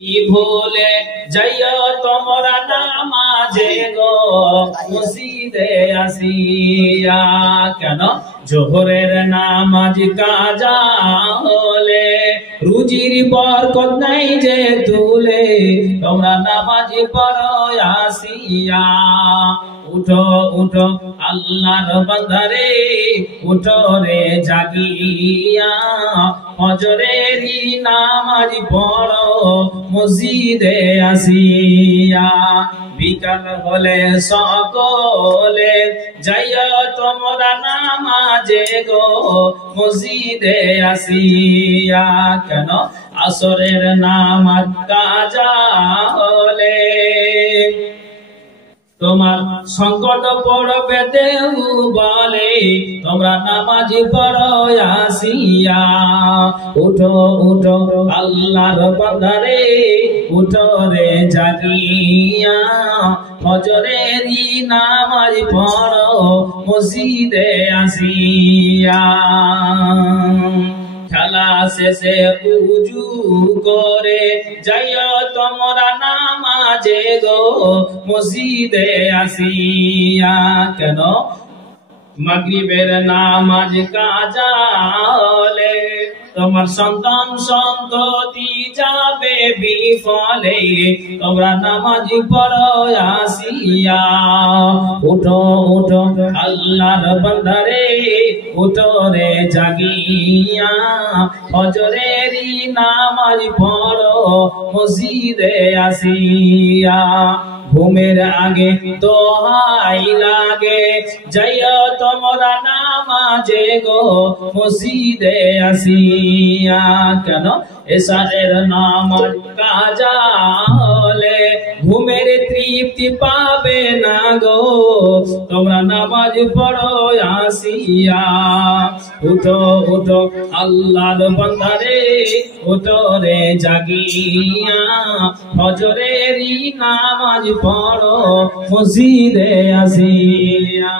ভুলে যাইও তোমরা নামাজে গো মসজিদে আসিয়া। কেন? জোহরের নামাজ কাজা হলে রুজির বরকত নাই যে তুলে তোমরা নামাজ পড়ো আসিয়া। উঠো উঠো আল্লাহর বান্দারে, উঠো রে জাগিয়া, ফজরেরই নামাজ পড়ো মসজিদে আসিয়া। বিকাল হলে সকলে যাইও তোমরা নামাজে গো মসজিদে আসিয়া। কেন? আসরের নামাজ কাজা হলে তোমার সংকট পড়বে দেউ বলে তোমরা নামাজ পড়ো আসিয়া। উঠো উঠো আল্লাহর বান্দারে, উঠো রে জাগিয়া, ফজরেরই নামাজ পড়ো মসজিদে আসিয়া। খেলা শেষে উজু করে যাইও তোমরা নামাজে গো মসজিদে আসিয়া। কেন? মাগরিবের নামাজ কাজা হলে তোমার সন্তান সন্ততি যাবে বিফলে তোমরা নামাজ পড়ো আসিয়া। উঠো উঠো আল্লাহর বান্দারে, উঠো রে জাগিয়া, ফজরেরই নামাজ পড়ো মসজিদে আসিয়া। ঘুমের আগে দোহাই লাগে যাইও তোমরা নামাজে গো মসজিদে আসিয়া। কেন? এশারের নামাজ কাজা হলে ঘুমের তৃপ্তি পাবে না গো তোমরা নামাজ পড়ো আসিয়া। উঠো উঠো আল্লাহর বান্দারে, উঠো রে জাগিয়া, ফজরেরই নামাজ পড়ো মসজিদে আসিয়া।